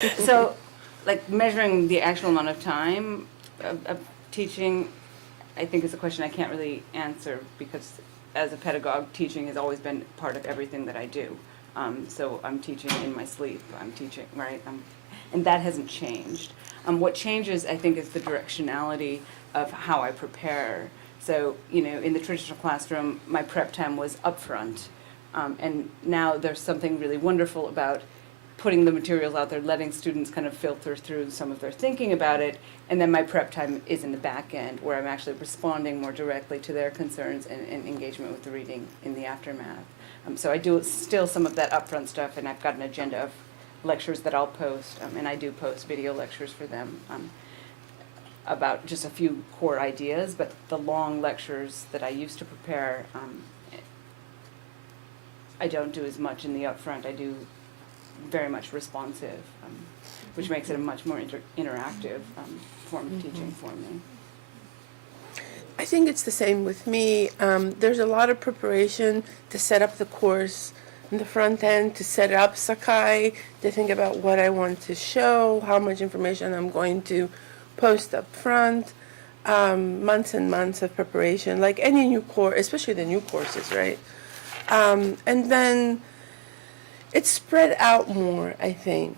So, like measuring the actual amount of time of teaching, I think is a question I can't really answer because as a pedagogue, teaching has always been part of everything that I do. So I'm teaching in my sleep, I'm teaching, right? And that hasn't changed. What changes, I think, is the directionality of how I prepare. So, in the traditional classroom, my prep time was upfront. And now there's something really wonderful about putting the materials out there, letting students kind of filter through some of their thinking about it, and then my prep time is in the back end, where I'm actually responding more directly to their concerns and engagement with the reading in the aftermath. So I do still some of that upfront stuff, and I've got an agenda of lectures that I'll post, and I do post video lectures for them about just a few core ideas, but the long lectures that I used to prepare, I don't do as much in the upfront. I do very much responsive, which makes it a much more interactive form of teaching for me. I think it's the same with me. There's a lot of preparation to set up the course in the front end, to set up Sakai, to think about what I want to show, how much information I'm going to post up front, months and months of preparation, like any new course, especially the new courses, right? And then it's spread out more, I think,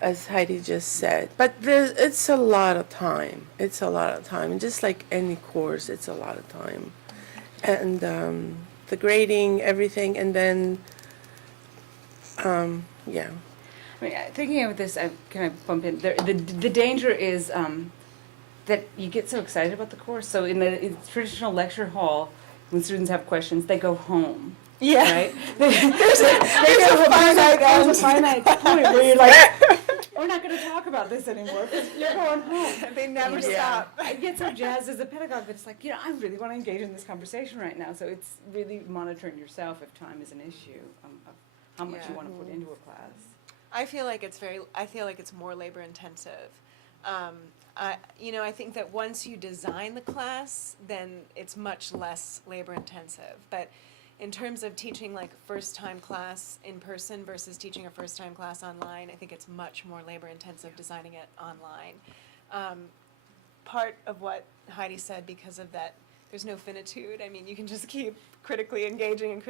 as Heidi just said. But it's a lot of time. It's a lot of time. And just like any course, it's a lot of time. And the grading, everything, and then, yeah. I mean, thinking of this, I kind of bump in. The danger is that you get so excited about the course. So in the traditional lecture hall, when students have questions, they go home. Yeah. Right? There's a finite point where you're like, we're not going to talk about this anymore because you're going home. They never stop. I get so jazzed as a pedagogue, but it's like, I really want to engage in this conversation right now. So it's really monitoring yourself if time is an issue, of how much you want to put into a class. I feel like it's more labor intensive. I think that once you design the class, then it's much less labor intensive. But in terms of teaching like first time class in person versus teaching a first time class online, I think it's much more labor intensive designing it online. Part of what Heidi said, because of that, there's no finitude. I mean, you can just keep critically engaging,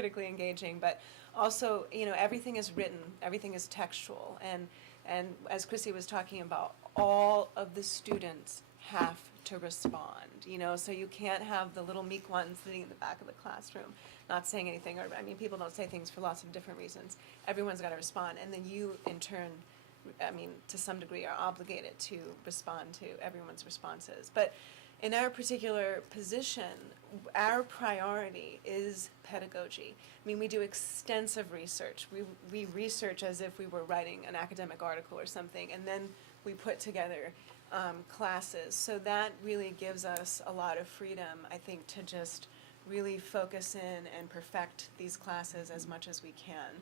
but also, everything is written, everything is textual, and as Chrissy was talking about, all of the students have to respond, so you can't have the little meek ones sitting in the back of the classroom not saying anything, or people don't say things for lots of different reasons. Everyone's got to respond, and then you, in turn, to some degree, are obligated to respond to everyone's responses. But in our particular position, our priority is pedagogy. We do extensive research. We research as if we were writing an academic article or something, and then we put together classes. So that really gives us a lot of freedom, I think, to just really focus in and perfect these classes as much as we can.